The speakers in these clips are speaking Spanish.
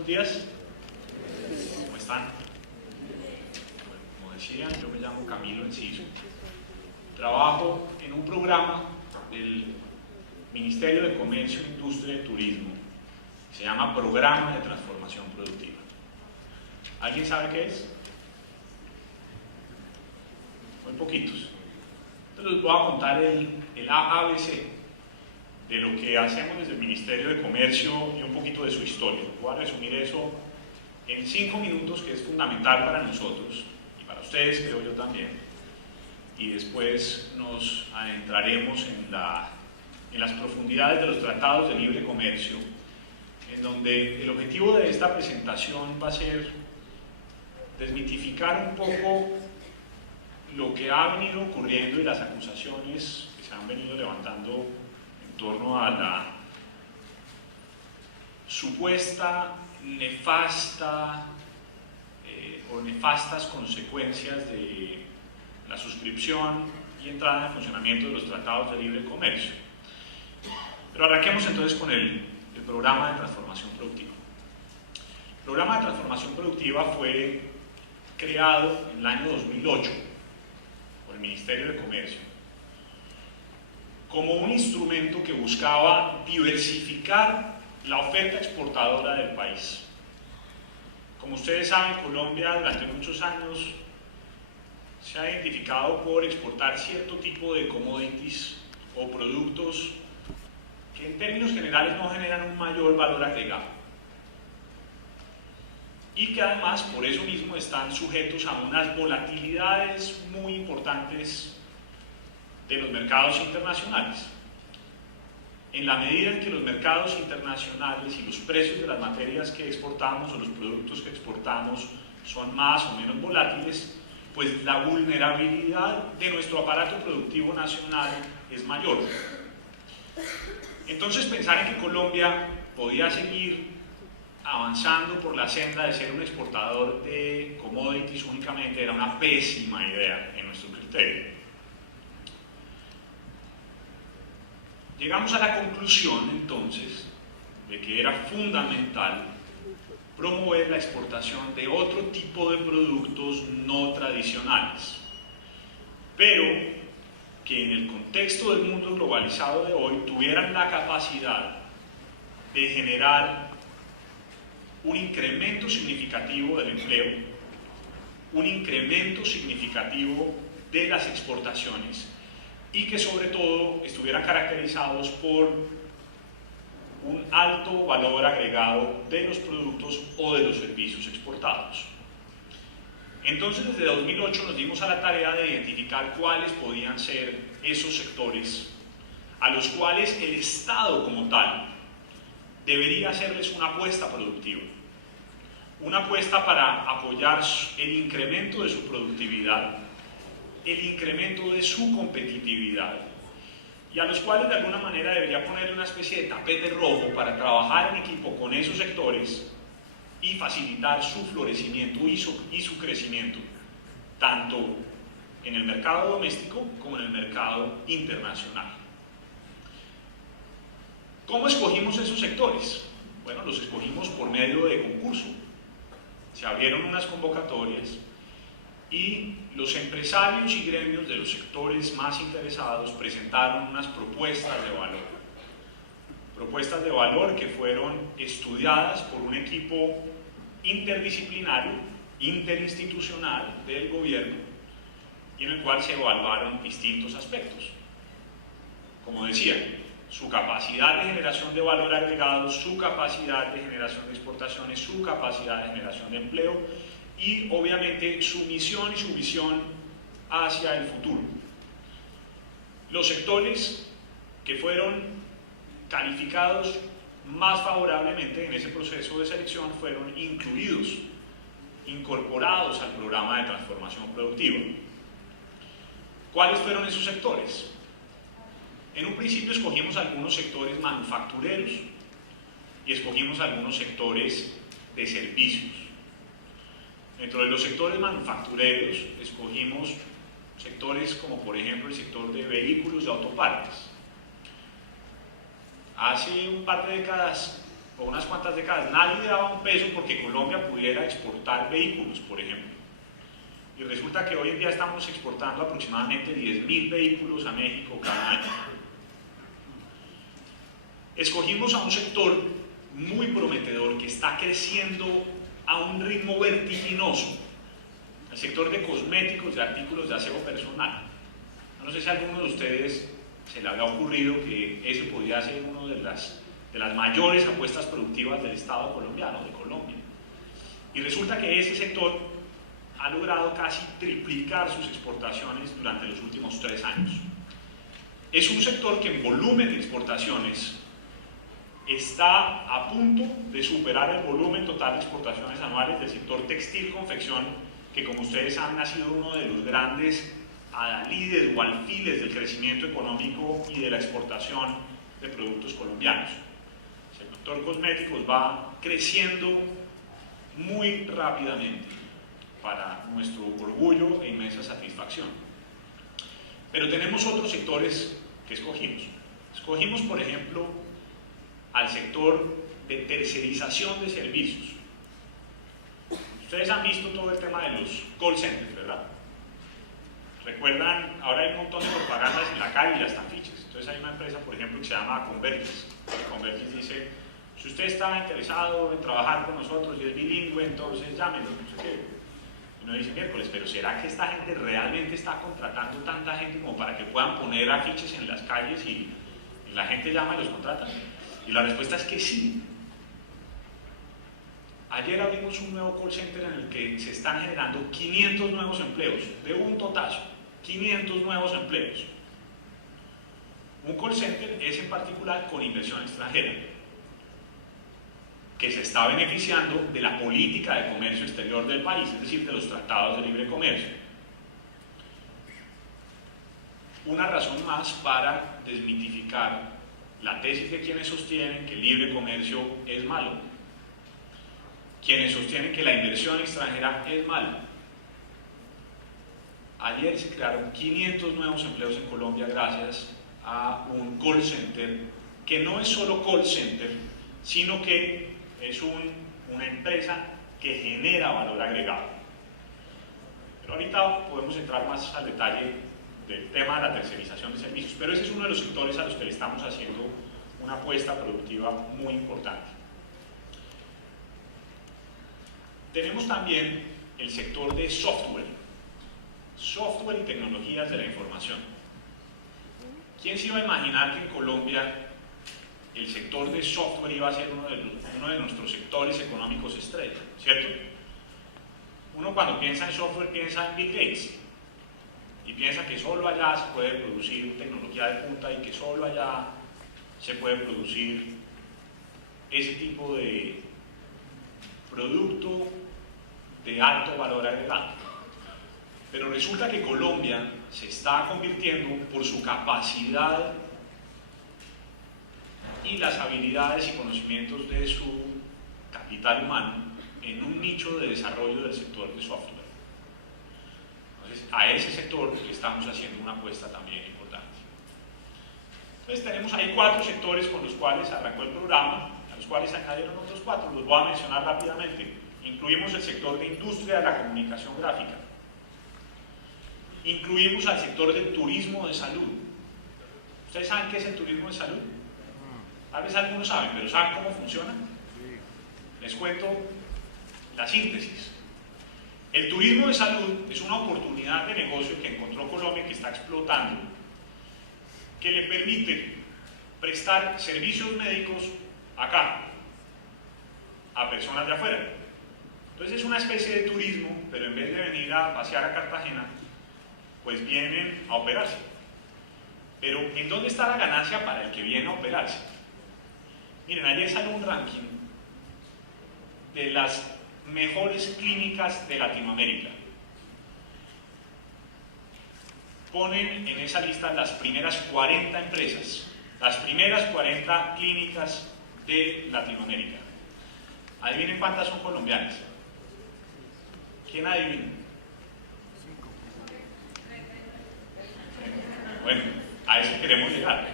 buenos días. ¿Cómo están? Bueno, como decía, yo me llamo Camilo Enciso. Trabajo en un programa del Ministerio de Comercio, Industria y Turismo. Se llama Programa de Transformación Productiva. ¿Alguien sabe qué es? Muy poquitos. Entonces les voy a contar el ABC de lo que hacemos desde el Ministerio de Comercio y un poquito de su historia. Voy a resumir eso en 5 minutos, que es fundamental para nosotros y para ustedes, creo yo también. Y después nos adentraremos en las profundidades de los tratados de libre comercio, en donde el objetivo de esta presentación va a ser desmitificar un poco lo que ha venido ocurriendo y las acusaciones que se han venido levantando en torno a la supuesta nefasta o nefastas consecuencias de la suscripción y entrada en funcionamiento de los tratados de libre comercio. Pero arranquemos entonces con el programa de transformación productiva. El programa de transformación productiva fue creado en el año 2008 por el Ministerio de Comercio como un instrumento que buscaba diversificar la oferta exportadora del país. Como ustedes saben, Colombia durante muchos años se ha identificado por exportar cierto tipo de commodities o productos que en términos generales no generan un mayor valor agregado y que además por eso mismo están sujetos a unas volatilidades muy importantes de los mercados internacionales. En la medida en que los mercados internacionales y los precios de las materias que exportamos o los productos que exportamos son más o menos volátiles, pues la vulnerabilidad de nuestro aparato productivo nacional es mayor. Entonces pensar en que Colombia podía seguir avanzando por la senda de ser un exportador de commodities únicamente era una pésima idea en nuestro criterio. Llegamos a la conclusión entonces de que era fundamental promover la exportación de otro tipo de productos no tradicionales, pero que en el contexto del mundo globalizado de hoy tuvieran la capacidad de generar un incremento significativo del empleo, un incremento significativo de las exportaciones y que sobre todo estuvieran caracterizados por un alto valor agregado de los productos o de los servicios exportados. Entonces desde 2008 nos dimos a la tarea de identificar cuáles podían ser esos sectores a los cuales el Estado como tal debería hacerles una apuesta productiva, una apuesta para apoyar el incremento de su productividad, el incremento de su competitividad, y a los cuales de alguna manera debería poner una especie de tapete rojo para trabajar en equipo con esos sectores y facilitar su florecimiento y su crecimiento, tanto en el mercado doméstico como en el mercado internacional. ¿Cómo escogimos esos sectores? Bueno, los escogimos por medio de concurso. Se abrieron unas convocatorias y los empresarios y gremios de los sectores más interesados presentaron unas propuestas de valor. Propuestas de valor que fueron estudiadas por un equipo interdisciplinario, interinstitucional del gobierno, y en el cual se evaluaron distintos aspectos. Como decía, su capacidad de generación de valor agregado, su capacidad de generación de exportaciones, su capacidad de generación de empleo y obviamente su misión y su visión hacia el futuro. Los sectores que fueron calificados más favorablemente en ese proceso de selección fueron incluidos, incorporados al programa de transformación productiva. ¿Cuáles fueron esos sectores? En un principio escogimos algunos sectores manufactureros y escogimos algunos sectores de servicios. Dentro de los sectores manufactureros escogimos sectores como por ejemplo el sector de vehículos y autopartes. Hace un par de décadas por unas cuantas décadas nadie daba un peso porque Colombia pudiera exportar vehículos, por ejemplo. Y resulta que hoy en día estamos exportando aproximadamente 10.000 vehículos a México cada año. Escogimos a un sector muy prometedor que está creciendo a un ritmo vertiginoso, el sector de cosméticos y artículos de aseo personal. No sé si a alguno de ustedes se le había ocurrido que ese podría ser uno de las mayores apuestas productivas del Estado colombiano, de Colombia. Y resulta que ese sector ha logrado casi triplicar sus exportaciones durante los últimos 3 años. Es un sector que en volumen de exportaciones está a punto de superar el volumen total de exportaciones anuales del sector textil-confección, que como ustedes saben ha sido uno de los grandes líderes o alfiles del crecimiento económico y de la exportación de productos colombianos. El sector cosméticos va creciendo muy rápidamente para nuestro orgullo e inmensa satisfacción. Pero tenemos otros sectores que escogimos. Escogimos, por ejemplo, al sector de tercerización de servicios. Ustedes han visto todo el tema de los call centers, ¿verdad? Recuerdan, ahora hay un montón de propagandas en la calle y hasta afiches. Entonces hay una empresa, por ejemplo, que se llama Convergys. Convergys dice, si usted está interesado en trabajar con nosotros y es bilingüe, entonces llámenos, no sé qué. Y uno dice, miércoles, pero ¿será que esta gente realmente está contratando tanta gente como para que puedan poner afiches en las calles y la gente llama y los contrata? Y la respuesta es que sí. Ayer abrimos un nuevo call center en el que se están generando 500 nuevos empleos, de un totazo, 500 nuevos empleos. Un call center es en particular con inversión extranjera, que se está beneficiando de la política de comercio exterior del país, es decir, de los tratados de libre comercio. Una razón más para desmitificar la tesis de quienes sostienen que el libre comercio es malo, quienes sostienen que la inversión extranjera es mala. Ayer se crearon 500 nuevos empleos en Colombia gracias a un call center que no es solo call center, sino que es una empresa que genera valor agregado. Pero ahorita podemos entrar más al detalle del tema de la tercerización de servicios, pero ese es uno de los sectores a los que le estamos haciendo una apuesta productiva muy importante. Tenemos también el sector de software y tecnologías de la información. ¿Quién se iba a imaginar que en Colombia el sector de software iba a ser uno de nuestros sectores económicos estrella, ¿cierto? Uno cuando piensa en software piensa en Bill Gates y piensa que solo allá se puede producir tecnología de punta y que solo allá se puede producir ese tipo de producto de alto valor agregado. Pero resulta que Colombia se está convirtiendo por su capacidad y las habilidades y conocimientos de su capital humano en un nicho de desarrollo del sector de software. Entonces, a ese sector le estamos haciendo una apuesta también importante. Entonces, tenemos ahí 4 sectores con los cuales arrancó el programa, a los cuales añadieron otros 4, los voy a mencionar rápidamente. Incluimos el sector de industria de la comunicación gráfica. Incluimos al sector del turismo de salud. ¿Ustedes saben qué es el turismo de salud? Tal vez algunos saben, pero ¿saben cómo funciona? Les cuento la síntesis. El turismo de salud es una oportunidad de negocio que encontró Colombia, que está explotando, que le permite prestar servicios médicos acá, a personas de afuera. Entonces es una especie de turismo, pero en vez de venir a pasear a Cartagena, pues vienen a operarse. Pero ¿en dónde está la ganancia para el que viene a operarse? Miren, ayer salió un ranking de las mejores clínicas de Latinoamérica. Ponen en esa lista las primeras 40 empresas, las primeras 40 clínicas de Latinoamérica. Adivinen cuántas son colombianas. ¿Quién adivina? Bueno, a eso queremos llegar.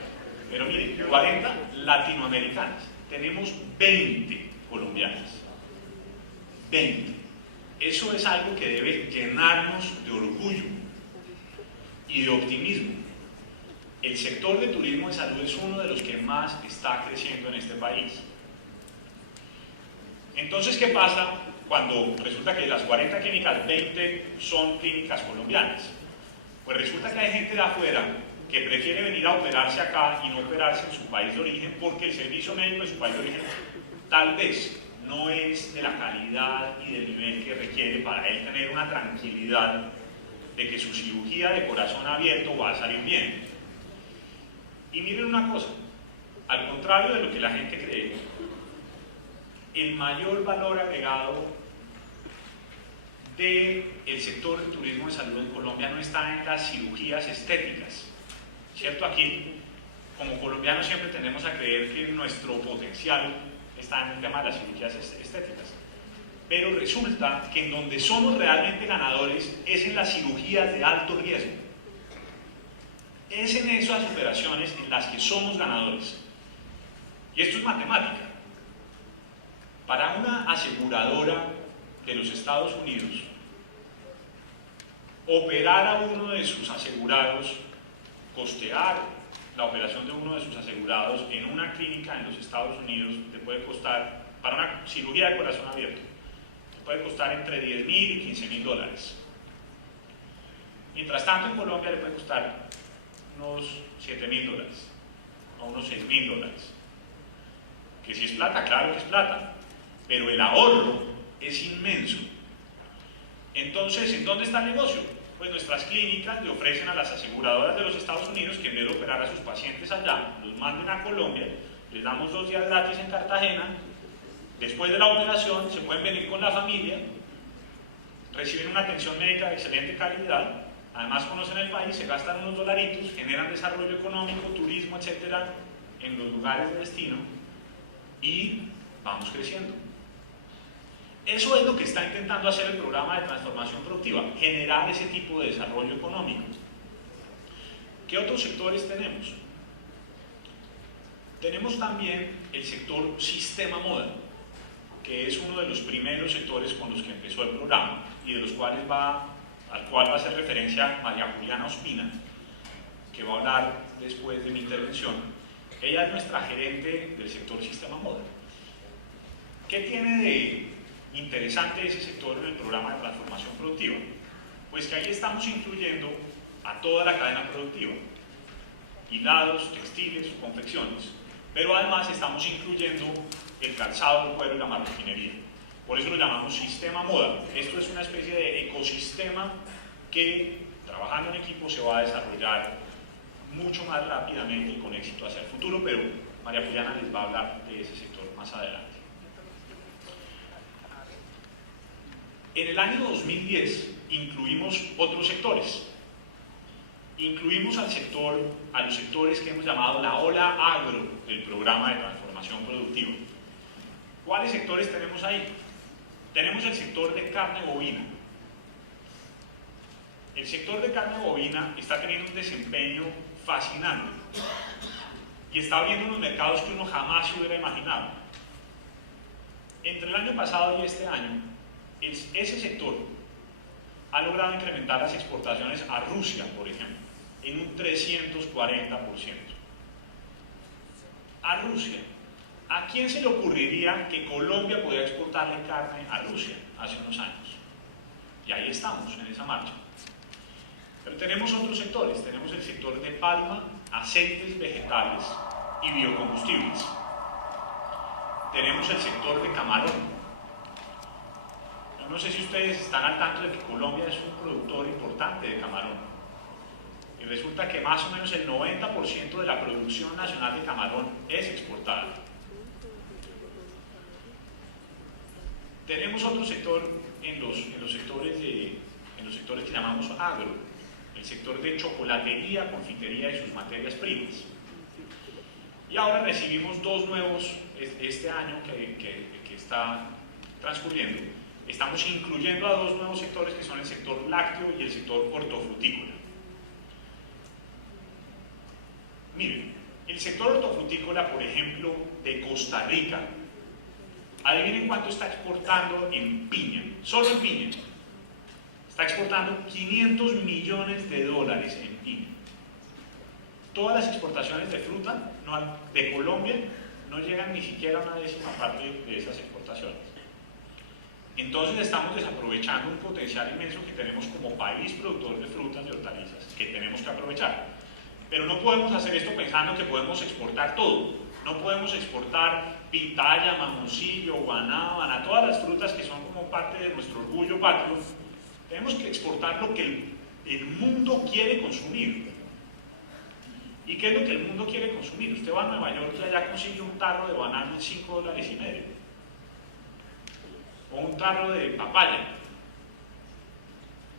Pero miren, 40 latinoamericanas. tenemos 20 colombianas. 20. Eso es algo que debe llenarnos de orgullo y de optimismo. El sector de turismo de salud es uno de los que más está creciendo en este país. Entonces, ¿qué pasa cuando resulta que de las 40 clínicas, 20 son clínicas colombianas? Pues resulta que hay gente de afuera que prefiere venir a operarse acá y no operarse en su país de origen porque el servicio médico de su país de origen tal vez no es de la calidad y del nivel que requiere para él tener una tranquilidad de que su cirugía de corazón abierto va a salir bien. Y miren una cosa, al contrario de lo que la gente cree, el mayor valor agregado del sector del turismo de salud en Colombia no está en las cirugías estéticas, ¿cierto? Aquí, como colombianos, siempre tendemos a creer que nuestro potencial está en el tema de las cirugías estéticas, pero resulta que en donde somos realmente ganadores es en las cirugías de alto riesgo. Es en esas operaciones en las que somos ganadores. Y esto es matemática. Para una aseguradora de los Estados Unidos, operar a uno de sus asegurados, costear la operación de uno de sus asegurados en una clínica en los Estados Unidos, te puede costar, para una cirugía de corazón abierto, te puede costar entre $10,000 y $15,000. Mientras tanto, en Colombia le puede costar unos $7,000 o unos $6,000. Que si es plata, claro que es plata, pero el ahorro es inmenso. Entonces, ¿en dónde está el negocio? Pues nuestras clínicas le ofrecen a las aseguradoras de los Estados Unidos que en vez de operar a sus pacientes allá, los manden a Colombia, les damos 2 días gratis en Cartagena, después de la operación se pueden venir con la familia, reciben una atención médica de excelente calidad, además conocen el país, se gastan unos dolaritos, generan desarrollo económico, turismo, etcétera, en los lugares de destino y vamos creciendo. Eso es lo que está intentando hacer el programa de transformación productiva, generar ese tipo de desarrollo económico. ¿Qué otros sectores tenemos? Tenemos también el sector sistema moda, que es uno de los primeros sectores con los que empezó el programa y de los cuales al cual va a hacer referencia María Juliana Ospina, que va a hablar después de mi intervención. Ella es nuestra gerente del sector sistema moda. ¿Qué tiene de interesante ese sector en el programa de transformación productiva? Pues que ahí estamos incluyendo a toda la cadena productiva, hilados, textiles, confecciones, pero además estamos incluyendo el calzado, el cuero y la marroquinería. Por eso lo llamamos sistema moda. Esto es una especie de ecosistema que, trabajando en equipo, se va a desarrollar mucho más rápidamente y con éxito hacia el futuro, pero María Juliana les va a hablar de ese sector más adelante. En el año 2010 incluimos otros sectores. Incluimos a los sectores que hemos llamado la ola agro del programa de transformación productiva. ¿Cuáles sectores tenemos ahí? Tenemos el sector de carne bovina. El sector de carne bovina está teniendo un desempeño fascinante y está abriendo unos mercados que uno jamás se hubiera imaginado. Entre el año pasado y este año, ese sector ha logrado incrementar las exportaciones a Rusia, por ejemplo, en un 340%. A Rusia. ¿A quién se le ocurriría que Colombia podía exportarle carne a Rusia hace unos años? Y ahí estamos, en esa marcha. Pero tenemos otros sectores. Tenemos el sector de palma, aceites vegetales y biocombustibles. Tenemos el sector de camarón. Yo no sé si ustedes están al tanto de que Colombia es un productor importante de camarón. Y resulta que más o menos el 90% de la producción nacional de camarón es exportada. Tenemos otro sector en los sectores que llamamos agro, el sector de chocolatería, confitería y sus materias primas. Y ahora recibimos 2 nuevos este año que está transcurriendo. Estamos incluyendo a 2 nuevos sectores que son el sector lácteo y el sector hortofrutícola. Miren, El sector hortofrutícola, por ejemplo, de Costa Rica, adivinen cuánto está exportando en piña, solo en piña. Está exportando 500 millones de dólares en piña. Todas las exportaciones de fruta de Colombia no llegan ni siquiera a una décima parte de esas exportaciones. Entonces estamos desaprovechando un potencial inmenso que tenemos como país productor de frutas y hortalizas, que tenemos que aprovechar. Pero no podemos hacer esto pensando que podemos exportar todo. No podemos exportar pitaya, mamoncillo, guanábana, todas las frutas que son como parte de nuestro orgullo patrio. Tenemos que exportar lo que el mundo quiere consumir. ¿Y qué es lo que el mundo quiere consumir? Usted va a Nueva York y allá consigue un tarro de banano en $5.50. O un tarro de papaya.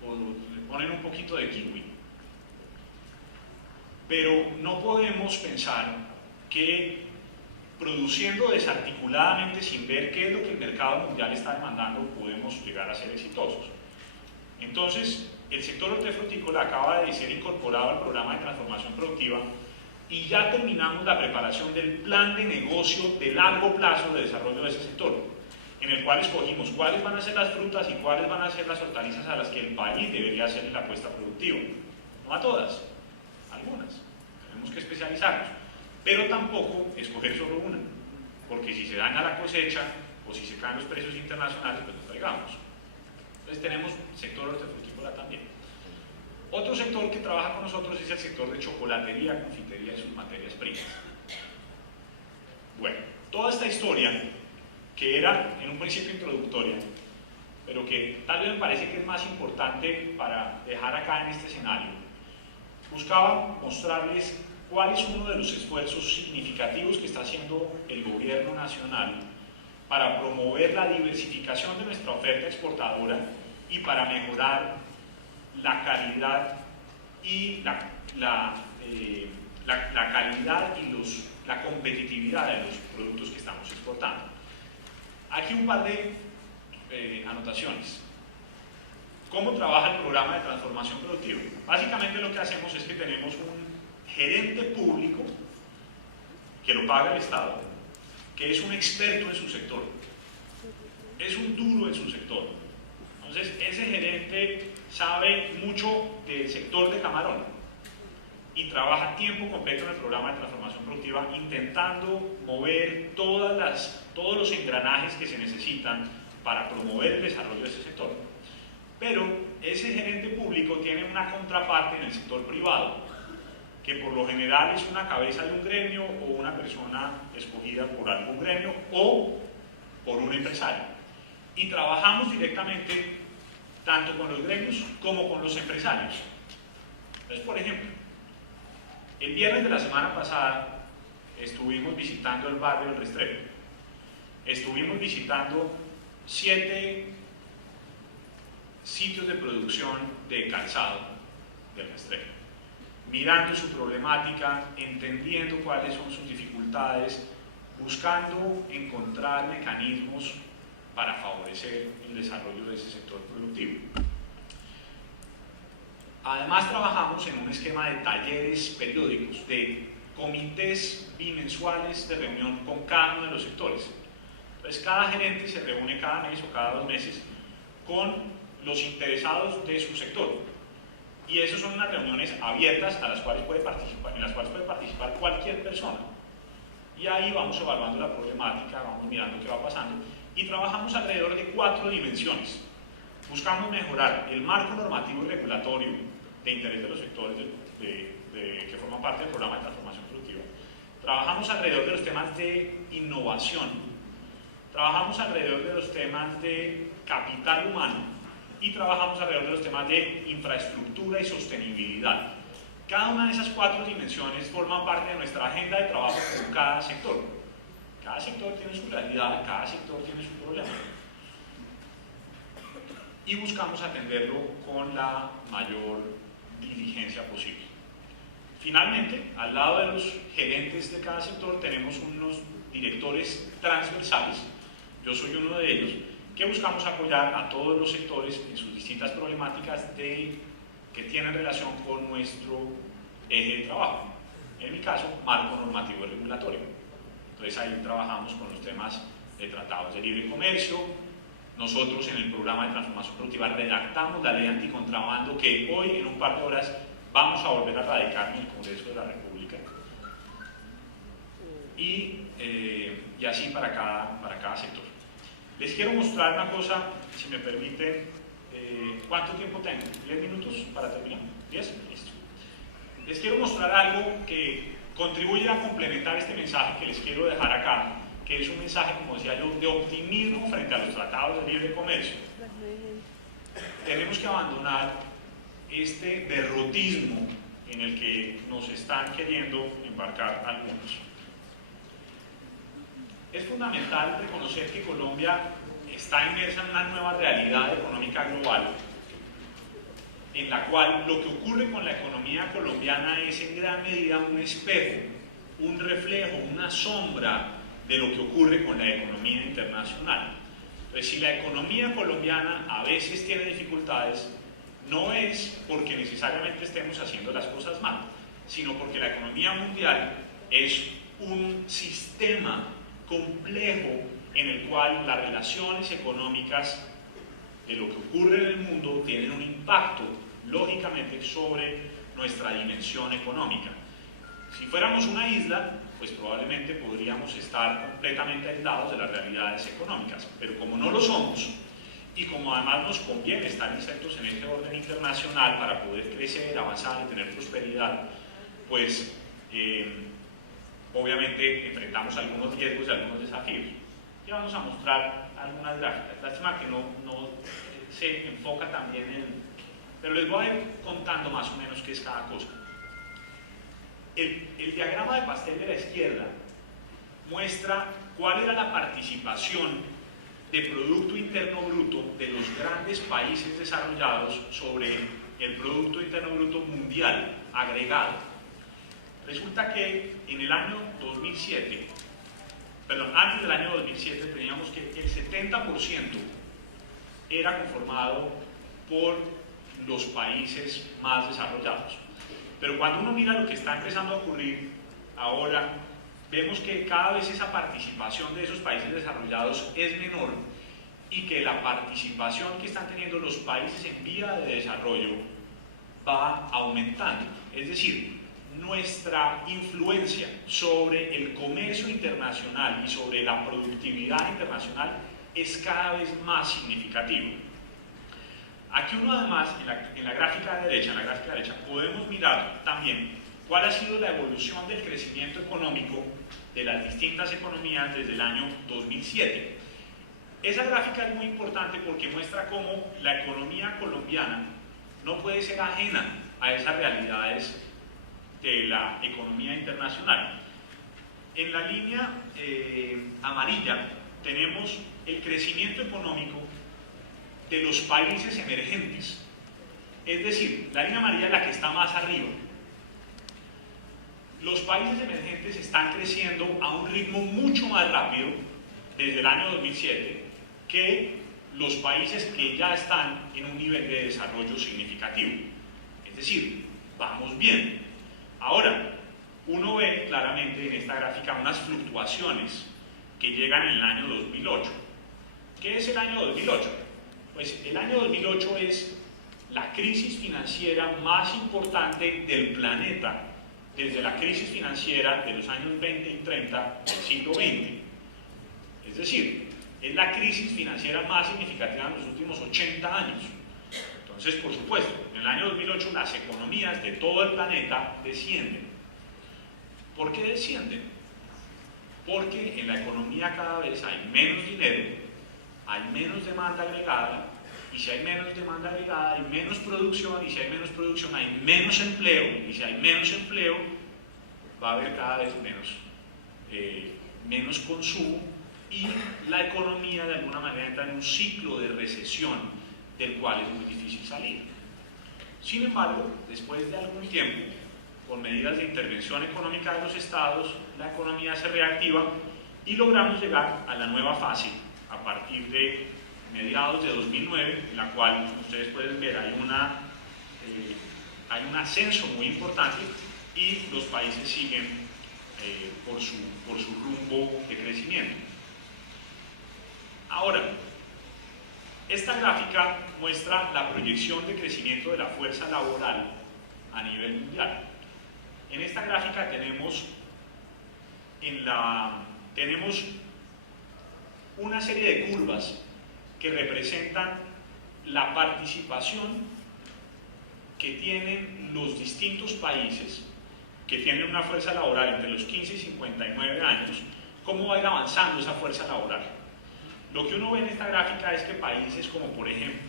O le ponen un poquito de kiwi. Pero no podemos pensar que produciendo desarticuladamente sin ver qué es lo que el mercado mundial está demandando podemos llegar a ser exitosos. Entonces, el sector hortofrutícola acaba de ser incorporado al programa de transformación productiva y ya terminamos la preparación del plan de negocio de largo plazo de desarrollo de ese sector, en el cual escogimos cuáles van a ser las frutas y cuáles van a ser las hortalizas a las que el país debería hacer la apuesta productiva. No a todas, algunas. Tenemos que especializarnos, pero tampoco escoger solo una, porque si se daña la cosecha o si se caen los precios internacionales, pues nos traigamos. Entonces tenemos sector hortofrutícola también. Otro sector que trabaja con nosotros es el sector de chocolatería, confitería y sus materias primas. Bueno, toda esta historia, que era en un principio introductoria, pero que tal vez me parece que es más importante para dejar acá en este escenario, buscaba mostrarles cuál es uno de los esfuerzos significativos que está haciendo el gobierno nacional para promover la diversificación de nuestra oferta exportadora y para mejorar la calidad y la calidad y la competitividad de los productos que estamos exportando. Aquí un par de anotaciones. ¿Cómo trabaja el programa de transformación productiva? Básicamente lo que hacemos es que tenemos un gerente público que lo paga el Estado, que es un experto en su sector, es un duro en su sector. Entonces ese gerente sabe mucho del sector de camarón y trabaja a tiempo completo en el programa de transformación productiva intentando mover todos los engranajes que se necesitan para promover el desarrollo de ese sector. Pero ese gerente público tiene una contraparte en el sector privado, que por lo general es una cabeza de un gremio o una persona escogida por algún gremio o por un empresario. Y trabajamos directamente tanto con los gremios como con los empresarios. Entonces, por ejemplo, el viernes de la semana pasada estuvimos visitando el barrio del Restrepo. Estuvimos visitando 7 sitios de producción de calzado del Restrepo, mirando su problemática, entendiendo cuáles son sus dificultades, buscando encontrar mecanismos para favorecer el desarrollo de ese sector productivo. Además trabajamos en un esquema de talleres periódicos, de comités bimensuales de reunión con cada uno de los sectores. Entonces cada gerente se reúne cada mes o cada 2 meses con los interesados de su sector. Y esas son unas reuniones abiertas en las cuales puede participar cualquier persona. Y ahí vamos evaluando la problemática, vamos mirando qué va pasando. Y trabajamos alrededor de 4 dimensiones. Buscamos mejorar el marco normativo y regulatorio de interés de los sectores que forman parte del programa de transformación productiva. Trabajamos alrededor de los temas de innovación. Trabajamos alrededor de los temas de capital humano. Y trabajamos alrededor de los temas de infraestructura y sostenibilidad. Cada una de esas 4 dimensiones forman parte de nuestra agenda de trabajo con cada sector. Cada sector tiene su realidad, cada sector tiene su problema. Y buscamos atenderlo con la mayor diligencia posible. Finalmente, al lado de los gerentes de cada sector tenemos unos directores transversales, yo soy uno de ellos, que buscamos apoyar a todos los sectores en sus distintas problemáticas que tienen relación con nuestro eje de trabajo. en mi caso, marco normativo y regulatorio. Entonces ahí trabajamos con los temas de tratados de libre comercio. Nosotros en el programa de transformación productiva redactamos la ley anticontrabando que hoy en un par de horas vamos a volver a radicar en el Congreso de la República. Y así para cada sector. Les quiero mostrar una cosa, si me permiten. ¿Cuánto tiempo tengo? ¿10 minutos para terminar? ¿10? Listo. Les quiero mostrar algo que contribuye a complementar este mensaje que les quiero dejar acá, que es un mensaje, como decía yo, de optimismo frente a los tratados de libre comercio. Tenemos que abandonar este derrotismo en el que nos están queriendo embarcar algunos. Es fundamental reconocer que Colombia está inmersa en una nueva realidad económica global, en la cual lo que ocurre con la economía colombiana es en gran medida un espejo, un reflejo, una sombra de lo que ocurre con la economía internacional. Entonces, si la economía colombiana a veces tiene dificultades, no es porque necesariamente estemos haciendo las cosas mal, sino porque la economía mundial es un sistema complejo en el cual las relaciones económicas de lo que ocurre en el mundo tienen un impacto, lógicamente, sobre nuestra dimensión económica. Si fuéramos una isla, pues probablemente podríamos estar completamente aislados de las realidades económicas, pero como no lo somos, y como además nos conviene estar insertos en este orden internacional para poder crecer, avanzar y tener prosperidad, pues obviamente enfrentamos algunos riesgos y algunos desafíos. Y vamos a mostrar algunas gráficas. Lástima que no se enfoca también en... Pero les voy a ir contando más o menos qué es cada cosa. El diagrama de pastel de la izquierda muestra cuál era la participación de Producto Interno Bruto de los grandes países desarrollados sobre el Producto Interno Bruto mundial agregado. Resulta que en el año 2007, antes del año 2007 teníamos que el 70% era conformado por los países más desarrollados. Pero cuando uno mira lo que está empezando a ocurrir ahora, vemos que cada vez esa participación de esos países desarrollados es menor y que la participación que están teniendo los países en vía de desarrollo va aumentando. Es decir, nuestra influencia sobre el comercio internacional y sobre la productividad internacional es cada vez más significativa. Aquí uno además, en la gráfica derecha, podemos mirar también cuál ha sido la evolución del crecimiento económico de las distintas economías desde el año 2007. Esa gráfica es muy importante porque muestra cómo la economía colombiana no puede ser ajena a esas realidades de la economía internacional. En la línea amarilla tenemos el crecimiento económico de los países emergentes, es decir, la línea amarilla es la que está más arriba. Los países emergentes están creciendo a un ritmo mucho más rápido desde el año 2007 que los países que ya están en un nivel de desarrollo significativo. Es decir, vamos bien. Ahora, uno ve claramente en esta gráfica unas fluctuaciones que llegan en el año 2008. ¿Qué es el año 2008? Pues el año 2008 es la crisis financiera más importante del planeta desde la crisis financiera de los años 20 y 30 del siglo XX. Es decir, es la crisis financiera más significativa en los últimos 80 años. Entonces, por supuesto, en el año 2008 las economías de todo el planeta descienden. ¿Por qué descienden? Porque en la economía cada vez hay menos dinero, hay menos demanda agregada, y si hay menos demanda agregada hay menos producción, y si hay menos producción hay menos empleo, y si hay menos empleo va a haber cada vez menos consumo, y la economía de alguna manera entra en un ciclo de recesión del cual es muy difícil salir. Sin embargo, después de algún tiempo, con medidas de intervención económica de los estados, la economía se reactiva y logramos llegar a la nueva fase a partir de mediados de 2009, en la cual ustedes pueden ver hay un ascenso muy importante y los países siguen por su rumbo de crecimiento. Ahora, esta gráfica muestra la proyección de crecimiento de la fuerza laboral a nivel mundial. En esta gráfica tenemos una serie de curvas que representan la participación que tienen los distintos países que tienen una fuerza laboral entre los 15 y 59 años, cómo va a ir avanzando esa fuerza laboral. Lo que uno ve en esta gráfica es que países como por ejemplo,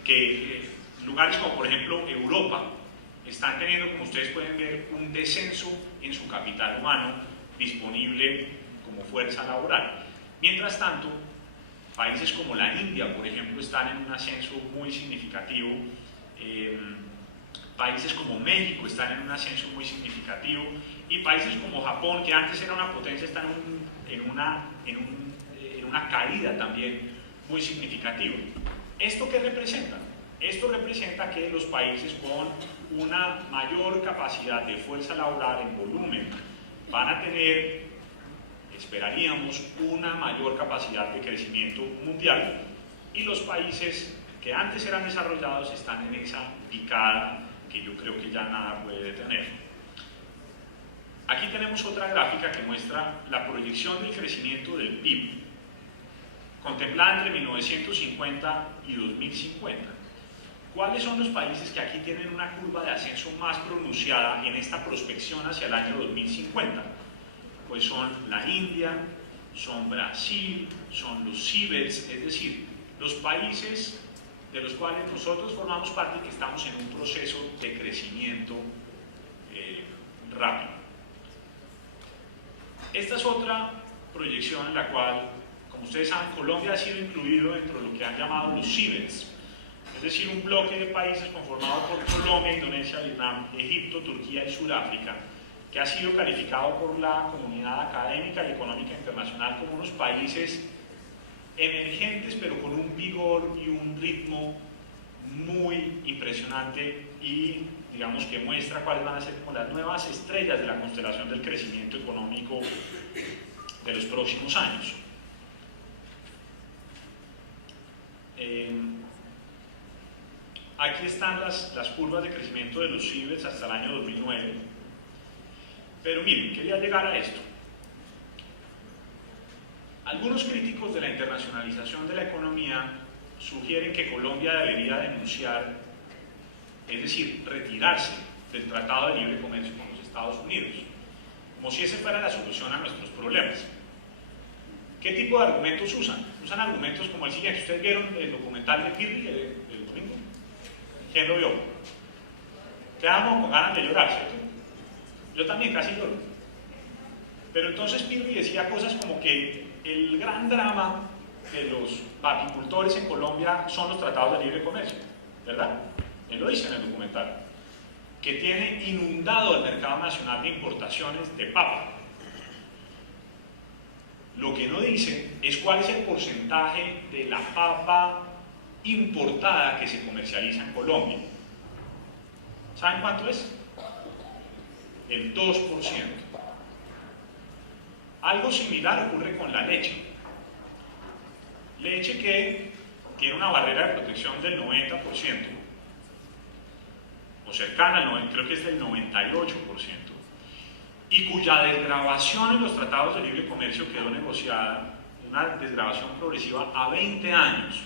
lugares como por ejemplo Europa, están teniendo, como ustedes pueden ver, un descenso en su capital humano disponible como fuerza laboral. Mientras tanto, países como la India, por ejemplo, están en un ascenso muy significativo. Países como México están en un ascenso muy significativo, y países como Japón, que antes era una potencia, están en una caída también muy significativa. ¿Esto qué representa? Esto representa que los países con una mayor capacidad de fuerza laboral en volumen van a tener, esperaríamos, una mayor capacidad de crecimiento mundial, y los países que antes eran desarrollados están en esa picada que yo creo que ya nada puede detener. Aquí tenemos otra gráfica que muestra la proyección del crecimiento del PIB, contemplada entre 1950 y 2050. ¿Cuáles son los países que aquí tienen una curva de ascenso más pronunciada en esta prospección hacia el año 2050? Pues son la India, son Brasil, son los CIBELS, es decir, los países de los cuales nosotros formamos parte y que estamos en un proceso de crecimiento rápido. Esta es otra proyección en la cual, como ustedes saben, Colombia ha sido incluido dentro de lo que han llamado los CIBELS, es decir, un bloque de países conformado por Colombia, Indonesia, Vietnam, Egipto, Turquía y Sudáfrica, que ha sido calificado por la comunidad académica y económica internacional como unos países emergentes, pero con un vigor y un ritmo muy impresionante, y digamos que muestra cuáles van a ser como las nuevas estrellas de la constelación del crecimiento económico de los próximos años. Aquí están las curvas de crecimiento de los CIBELS hasta el año 2009, pero miren, quería llegar a esto. Algunos críticos de la internacionalización de la economía sugieren que Colombia debería denunciar, es decir, retirarse del Tratado de Libre Comercio con los Estados Unidos, como si ese fuera la solución a nuestros problemas. ¿Qué tipo de argumentos usan? Usan argumentos como el siguiente. ¿Ustedes vieron el documental de Pirri del domingo? ¿Quién lo vio? Quedamos con ganas de llorar, ¿cierto? Yo también casi lloro. Pero entonces Pirri decía cosas como que el gran drama de los apicultores en Colombia son los tratados de libre comercio, ¿verdad? Él lo dice en el documental, que tiene inundado el mercado nacional de importaciones de papa. Lo que no dice es cuál es el porcentaje de la papa importada que se comercializa en Colombia. ¿Saben cuánto es? El 2%. Algo similar ocurre con la leche. Leche que tiene una barrera de protección del 90%, o cercana al 90%, creo que es del 98%, y cuya desgravación en los tratados de libre comercio quedó negociada, una desgravación progresiva a 20 años.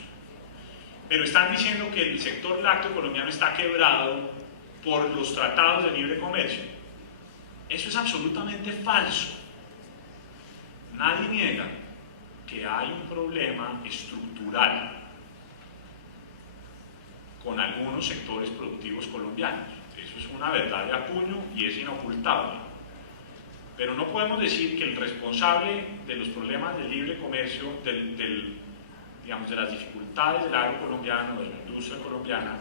Pero están diciendo que el sector lácteo colombiano está quebrado por los tratados de libre comercio. Eso es absolutamente falso. Nadie niega que hay un problema estructural con algunos sectores productivos colombianos. Eso es una verdad de acuño y es inocultable. Pero no podemos decir que el responsable de los problemas del libre comercio, digamos, de las dificultades del agro colombiano, de la industria colombiana,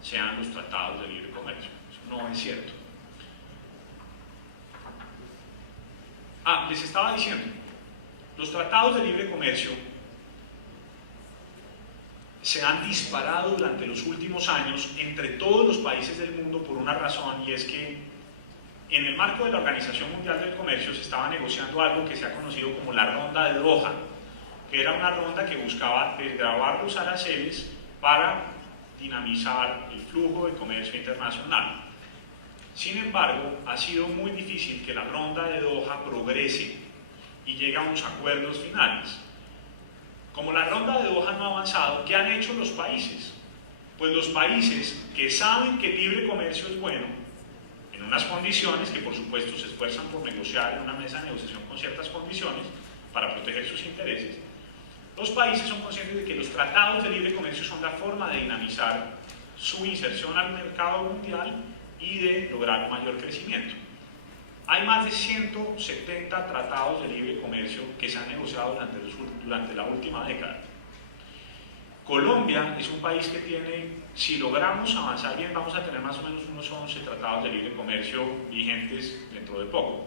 sean los tratados de libre comercio. Eso no es cierto. Les estaba diciendo, los tratados de libre comercio se han disparado durante los últimos años entre todos los países del mundo por una razón, y es que En el marco de la Organización Mundial del Comercio se estaba negociando algo que se ha conocido como la Ronda de Doha, que era una ronda que buscaba desgravar los aranceles para dinamizar el flujo de comercio internacional. Sin embargo, ha sido muy difícil que la Ronda de Doha progrese y llegue a unos acuerdos finales. Como la Ronda de Doha no ha avanzado, ¿qué han hecho los países? Pues los países que saben que el libre comercio es bueno, en unas condiciones que por supuesto se esfuerzan por negociar en una mesa de negociación con ciertas condiciones para proteger sus intereses, los países son conscientes de que los tratados de libre comercio son la forma de dinamizar su inserción al mercado mundial y de lograr un mayor crecimiento. Hay más de 170 tratados de libre comercio que se han negociado durante la última década. Colombia es un país que tiene, si logramos avanzar bien, vamos a tener más o menos unos 11 tratados de libre comercio vigentes dentro de poco.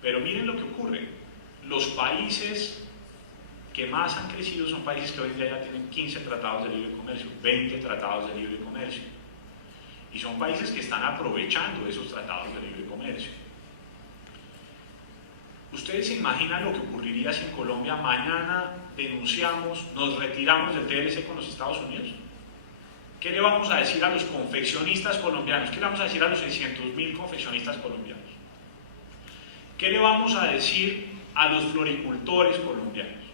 Pero miren lo que ocurre. Los países que más han crecido son países que hoy en día ya tienen 15 tratados de libre comercio, 20 tratados de libre comercio. Y son países que están aprovechando esos tratados de libre comercio. ¿Ustedes se imaginan lo que ocurriría si en Colombia mañana denunciamos, nos retiramos del TLC con los Estados Unidos? ¿Qué le vamos a decir a los confeccionistas colombianos? ¿Qué le vamos a decir a los 600.000 confeccionistas colombianos? ¿Qué le vamos a decir a los floricultores colombianos?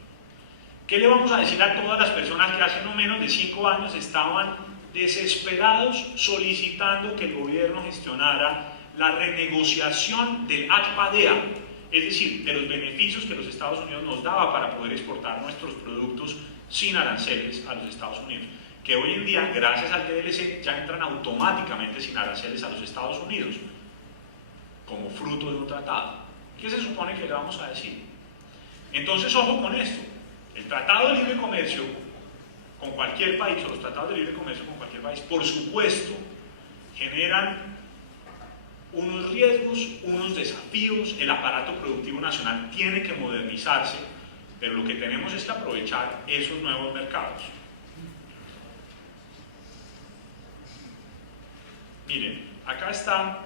¿Qué le vamos a decir a todas las personas que hace no menos de 5 años estaban desesperados solicitando que el gobierno gestionara la renegociación del ACPA-DEA, es decir, de los beneficios que los Estados Unidos nos daba para poder exportar nuestros productos sin aranceles a los Estados Unidos, que hoy en día, gracias al TLC, ya entran automáticamente sin aranceles a los Estados Unidos, como fruto de un tratado? ¿Qué se supone que le vamos a decir? Entonces, ojo con esto. El Tratado de Libre Comercio con cualquier país, o los tratados de libre comercio con cualquier país, por supuesto, generan unos riesgos, unos desafíos. El aparato productivo nacional tiene que modernizarse, pero lo que tenemos es que aprovechar esos nuevos mercados. Miren, acá está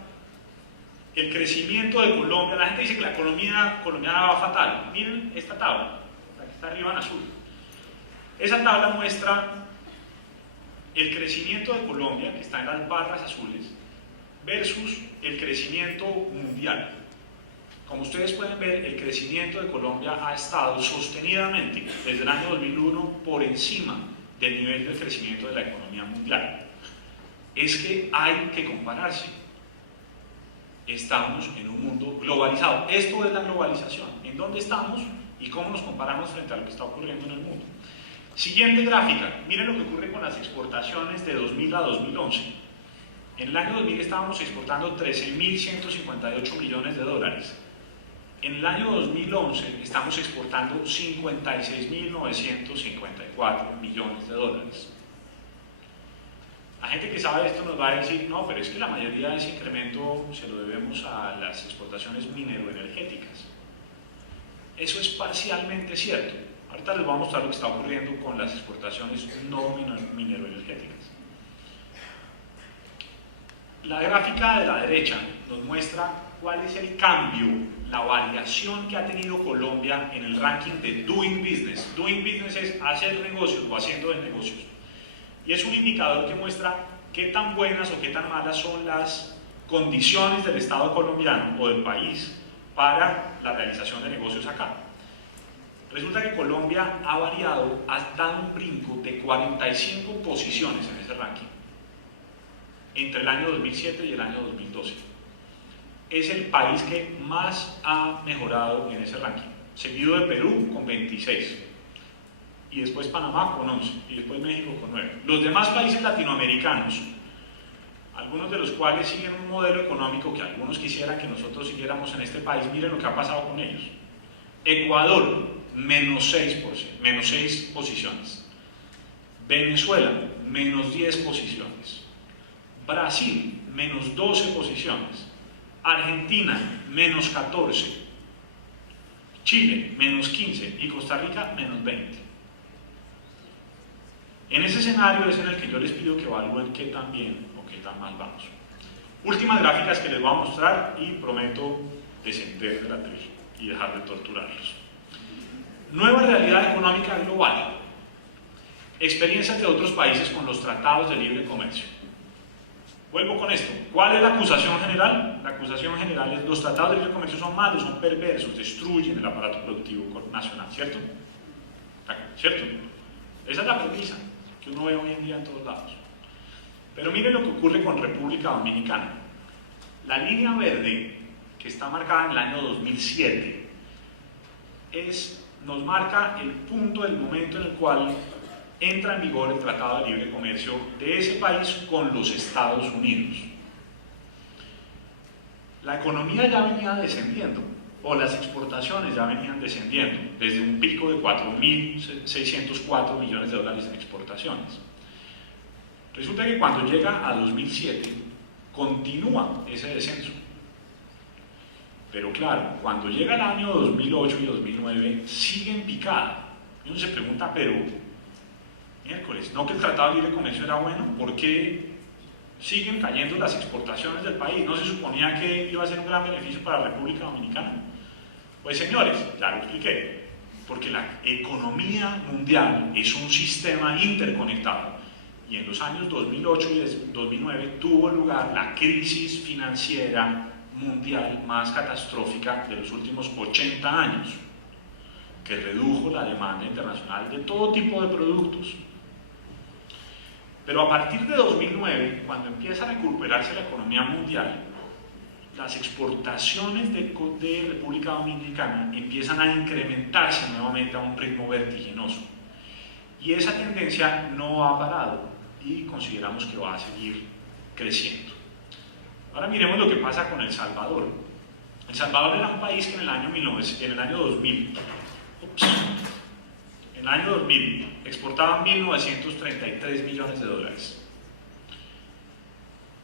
el crecimiento de Colombia. La gente dice que la economía colombiana va fatal. Miren esta tabla, la que está arriba en azul. Esa tabla muestra el crecimiento de Colombia, que está en las barras azules, versus el crecimiento mundial. Como ustedes pueden ver, el crecimiento de Colombia ha estado sostenidamente desde el año 2001 por encima del nivel del crecimiento de la economía mundial. Es que hay que compararse. Estamos en un mundo globalizado. Esto es la globalización. ¿En dónde estamos y cómo nos comparamos frente a lo que está ocurriendo en el mundo? Siguiente gráfica. Miren lo que ocurre con las exportaciones de 2000 a 2011. En el año 2000 estábamos exportando 13.158 millones de dólares. En el año 2011 estamos exportando 56.954 millones de dólares. La gente que sabe esto nos va a decir, no, pero es que la mayoría de ese incremento se lo debemos a las exportaciones mineroenergéticas. Eso es parcialmente cierto. Ahorita les voy a mostrar lo que está ocurriendo con las exportaciones no mineroenergéticas. La gráfica de la derecha nos muestra cuál es el cambio, la variación que ha tenido Colombia en el ranking de Doing Business. Doing Business es hacer negocios o haciendo de negocios. Y es un indicador que muestra qué tan buenas o qué tan malas son las condiciones del Estado colombiano o del país para la realización de negocios acá. Resulta que Colombia ha variado, ha dado un brinco de 45 posiciones en ese ranking entre el año 2007 y el año 2012. Es el país que más ha mejorado en ese ranking, seguido de Perú con 26, y después Panamá con 11, y después México con 9. Los demás países latinoamericanos, algunos de los cuales siguen un modelo económico que algunos quisieran que nosotros siguiéramos en este país, miren lo que ha pasado con ellos. Ecuador, menos 6 posiciones. Venezuela, menos 10 posiciones. Brasil, menos 12 posiciones. Argentina, menos 14. Chile, menos 15. Y Costa Rica, menos 20. En ese escenario es en el que yo les pido que evalúen qué tan bien o qué tan mal vamos. Últimas gráficas que les voy a mostrar y prometo descender de la trilla y dejar de torturarlos. Nueva realidad económica global. Experiencias de otros países con los tratados de libre comercio. Vuelvo con esto. ¿Cuál es la acusación general? La acusación general es: los tratados de libre comercio son malos, son perversos, destruyen el aparato productivo nacional, ¿cierto? ¿Cierto? Esa es la premisa que uno ve hoy en día en todos lados. Pero miren lo que ocurre con República Dominicana. La línea verde, que está marcada en el año 2007, nos marca el punto, el momento en el cual entra en vigor el Tratado de Libre Comercio de ese país con los Estados Unidos. La economía ya venía descendiendo, o las exportaciones ya venían descendiendo, desde un pico de 4.604 millones de dólares en exportaciones. Resulta que cuando llega a 2007, continúa ese descenso. Pero claro, cuando llega el año 2008 y 2009, sigue en picada. Y uno se pregunta, pero miércoles, ¿no que el Tratado de Libre Comercio era bueno? ¿Por qué siguen cayendo las exportaciones del país? ¿No se suponía que iba a ser un gran beneficio para la República Dominicana? Pues señores, ya lo expliqué, porque la economía mundial es un sistema interconectado, y en los años 2008 y 2009 tuvo lugar la crisis financiera mundial más catastrófica de los últimos 80 años, que redujo la demanda internacional de todo tipo de productos. Pero a partir de 2009, cuando empieza a recuperarse la economía mundial, las exportaciones de República Dominicana empiezan a incrementarse nuevamente a un ritmo vertiginoso. Y esa tendencia no ha parado y consideramos que va a seguir creciendo. Ahora miremos lo que pasa con El Salvador. El Salvador era un país que en el año 2000 exportaba 1.933 millones de dólares.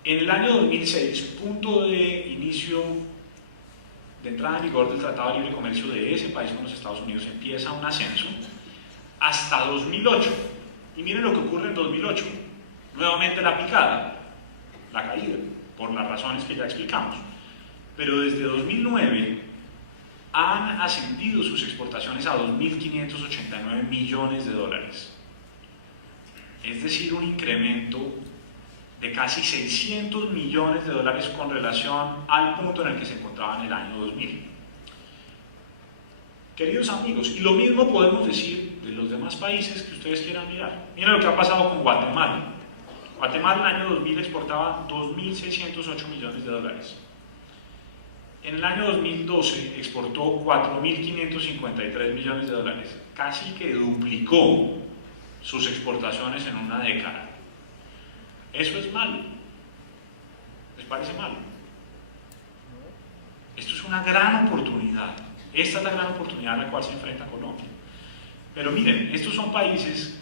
En el año 2006, punto de inicio de entrada en vigor del Tratado de Libre Comercio de ese país con los Estados Unidos, empieza un ascenso hasta 2008. Y miren lo que ocurre en 2008. Nuevamente la picada, la caída, por las razones que ya explicamos. Pero desde 2009 han ascendido sus exportaciones a 2.589 millones de dólares. Es decir, un incremento de casi 600 millones de dólares con relación al punto en el que se encontraba en el año 2000. Queridos amigos, y lo mismo podemos decir de los demás países que ustedes quieran mirar. Miren lo que ha pasado con Guatemala. Guatemala en el año 2000 exportaba 2.608 millones de dólares. En el año 2012 exportó 4.553 millones de dólares. Casi que duplicó sus exportaciones en una década. Eso es malo. ¿Les parece malo? Esto es una gran oportunidad. Esta es la gran oportunidad a la cual se enfrenta Colombia. Pero miren, estos son países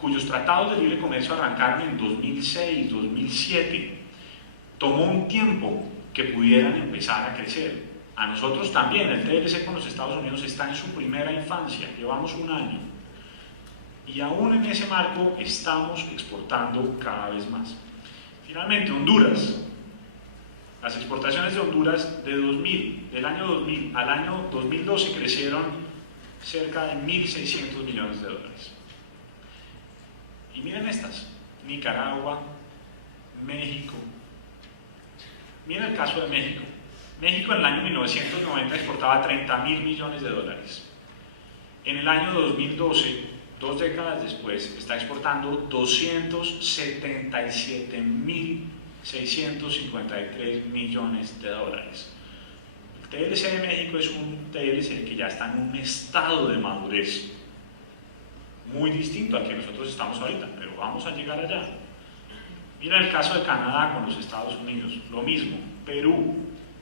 cuyos tratados de libre comercio arrancaron en 2006, 2007. Tomó un tiempo que pudieran empezar a crecer. A nosotros también, el TLC con los Estados Unidos está en su primera infancia, llevamos un año. Y aún en ese marco estamos exportando cada vez más. Finalmente, Honduras. Las exportaciones de Honduras del año 2000 al año 2012 crecieron cerca de 1.600 millones de dólares. Y miren estas: Nicaragua, México. Miren el caso de México. México en el año 1990 exportaba 30.000 millones de dólares. En el año 2012, 2 décadas después, está exportando 277.653 millones de dólares. El TLC de México es un TLC que ya está en un estado de madurez muy distinto al que nosotros estamos ahorita, pero vamos a llegar allá. Mira el caso de Canadá con los Estados Unidos, lo mismo. Perú,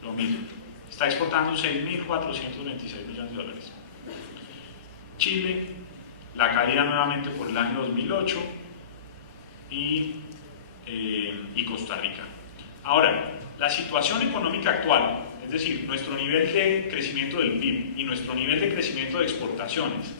lo mismo. Está exportando 6.426 millones de dólares. Chile, la caída nuevamente por el año 2008 y Costa Rica. Ahora, la situación económica actual, es decir, nuestro nivel de crecimiento del PIB y nuestro nivel de crecimiento de exportaciones,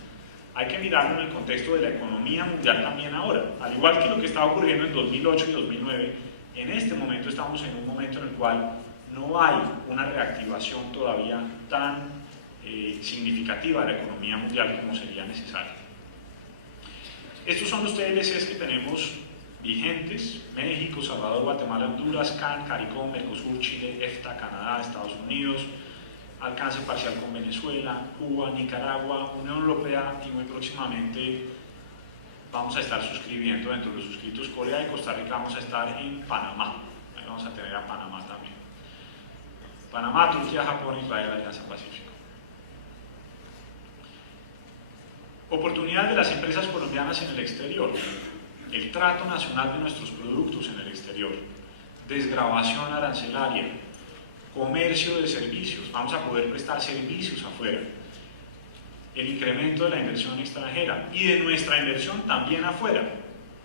hay que mirarlo en el contexto de la economía mundial también ahora. Al igual que lo que estaba ocurriendo en 2008 y 2009, En este momento estamos en un momento en el cual no hay una reactivación todavía tan significativa de la economía mundial como sería necesario. Estos son los TLCs que tenemos vigentes: México, Salvador, Guatemala, Honduras, CAN, CARICOM, Mercosur, Chile, EFTA, Canadá, Estados Unidos, alcance parcial con Venezuela, Cuba, Nicaragua, Unión Europea, y muy próximamente vamos a estar suscribiendo dentro de los suscritos Corea y Costa Rica. Vamos a estar en Panamá, ahí vamos a tener a Panamá también. Panamá, Turquía, Japón, Israel, Alianza Pacífico. Oportunidades de las empresas colombianas en el exterior: el trato nacional de nuestros productos en el exterior, desgravación arancelaria, comercio de servicios, vamos a poder prestar servicios afuera, el incremento de la inversión extranjera y de nuestra inversión también afuera.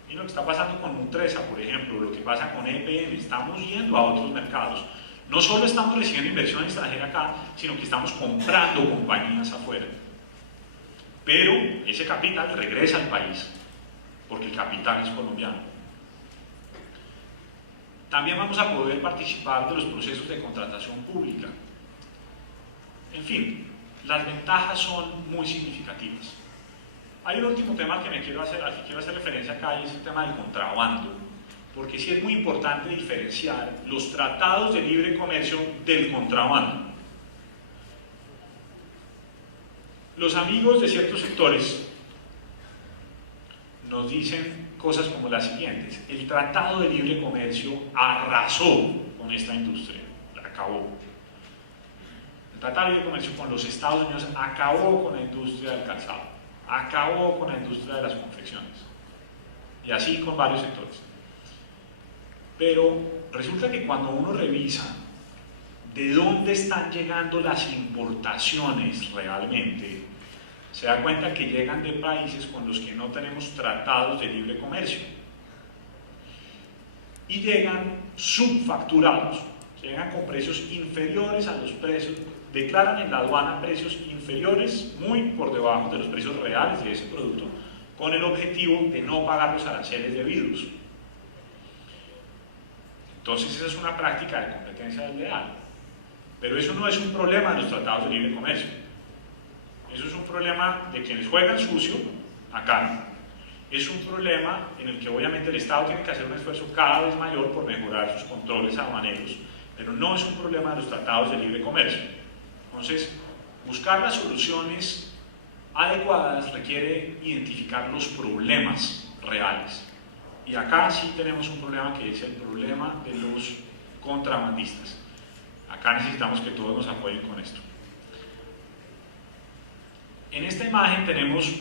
Y lo que está pasando con Nutresa, por ejemplo, lo que pasa con EPM, estamos yendo a otros mercados. No solo estamos recibiendo inversión extranjera acá, sino que estamos comprando compañías afuera. Pero ese capital regresa al país, porque el capital es colombiano. También vamos a poder participar de los procesos de contratación pública. En fin, las ventajas son muy significativas. Hay un último tema al que quiero hacer referencia acá, y es el tema del contrabando, porque sí es muy importante diferenciar los tratados de libre comercio del contrabando. Los amigos de ciertos sectores nos dicen cosas como las siguientes: el tratado de libre comercio arrasó con esta industria, la acabó. El tratado de libre comercio con los Estados Unidos acabó con la industria del calzado, acabó con la industria de las confecciones, y así con varios sectores. Pero resulta que cuando uno revisa de dónde están llegando las importaciones realmente, se da cuenta que llegan de países con los que no tenemos tratados de libre comercio, y llegan subfacturados, llegan con precios inferiores a los precios, declaran en la aduana precios inferiores, muy por debajo de los precios reales de ese producto, con el objetivo de no pagar los aranceles debidos. Entonces esa es una práctica de competencia desleal. Pero eso no es un problema de los tratados de libre comercio. Eso es un problema de quienes juegan sucio acá. Es un problema en el que obviamente el Estado tiene que hacer un esfuerzo cada vez mayor por mejorar sus controles aduaneros, pero no es un problema de los tratados de libre comercio. Entonces, buscar las soluciones adecuadas requiere identificar los problemas reales. Y acá sí tenemos un problema, que es el problema de los contrabandistas. Acá necesitamos que todos nos apoyen con esto. En esta imagen tenemos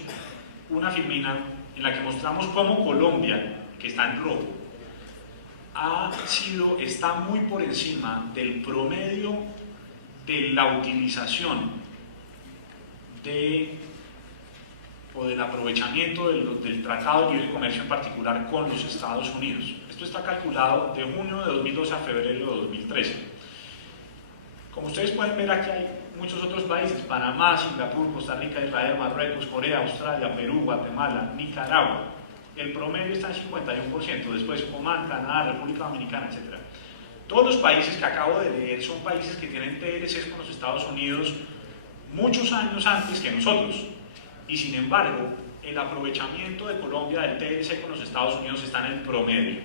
una filmina en la que mostramos cómo Colombia, que está en rojo, está muy por encima del promedio de la utilización o del aprovechamiento del Tratado de Libre Comercio, en particular con los Estados Unidos. Esto está calculado de junio de 2012 a febrero de 2013. Como ustedes pueden ver, aquí hay muchos otros países: Panamá, Singapur, Costa Rica, Israel, Marruecos, Corea, Australia, Perú, Guatemala, Nicaragua. El promedio está en 51%, después Omán, Canadá, República Dominicana, etc. Todos los países que acabo de leer son países que tienen TLCs con los Estados Unidos muchos años antes que nosotros, y sin embargo el aprovechamiento de Colombia del TLC con los Estados Unidos está en el promedio.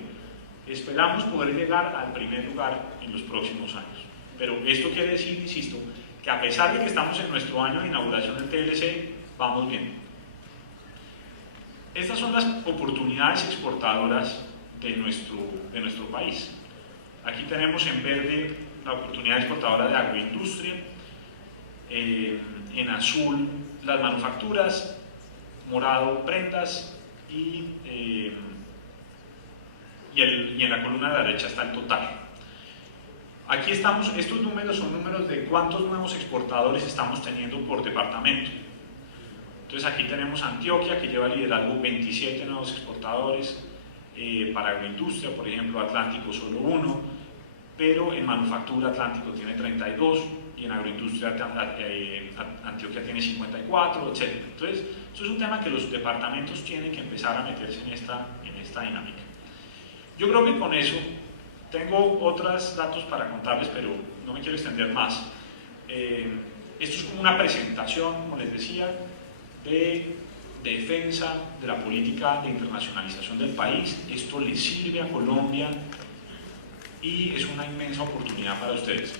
Esperamos poder llegar al primer lugar en los próximos años, pero esto quiere decir, insisto, que a pesar de que estamos en nuestro año de inauguración del TLC, vamos bien. Estas son las oportunidades exportadoras de nuestro país. Aquí tenemos en verde la oportunidad exportadora de agroindustria, en azul las manufacturas, morado prendas, y en la columna de la derecha está el total. Aquí estamos, estos números son números de cuántos nuevos exportadores estamos teniendo por departamento. Entonces aquí tenemos Antioquia, que lleva liderazgo 27 nuevos exportadores, para agroindustria, por ejemplo, Atlántico solo 1, pero en manufactura Atlántico tiene 32, y en agroindustria Antioquia tiene 54, etc. Entonces, eso es un tema que los departamentos tienen que empezar a meterse en esta dinámica. Yo creo que con eso Tengo otros datos para contarles, pero no me quiero extender más. Esto es como una presentación, como les decía, de defensa de la política de internacionalización del país. Esto le sirve a Colombia y es una inmensa oportunidad para ustedes.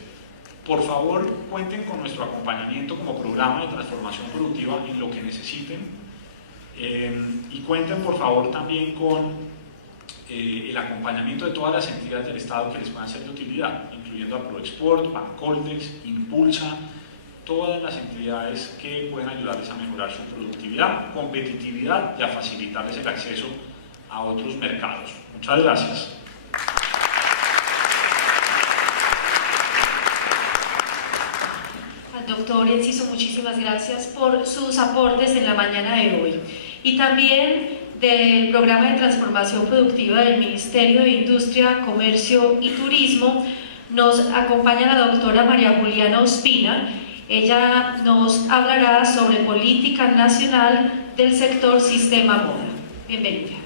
Por favor, cuenten con nuestro acompañamiento como programa de transformación productiva en lo que necesiten, y cuenten por favor también con el acompañamiento de todas las entidades del Estado que les puedan ser de utilidad, incluyendo a ProExport, Bancoltex, Impulsa, todas las entidades que pueden ayudarles a mejorar su productividad, competitividad y a facilitarles el acceso a otros mercados. Muchas gracias. Doctor Enciso, muchísimas gracias por sus aportes en la mañana de hoy. Y también del programa de transformación productiva del Ministerio de Industria, Comercio y Turismo nos acompaña la doctora María Juliana Ospina. Ella nos hablará sobre política nacional del sector sistema moda. Bienvenida.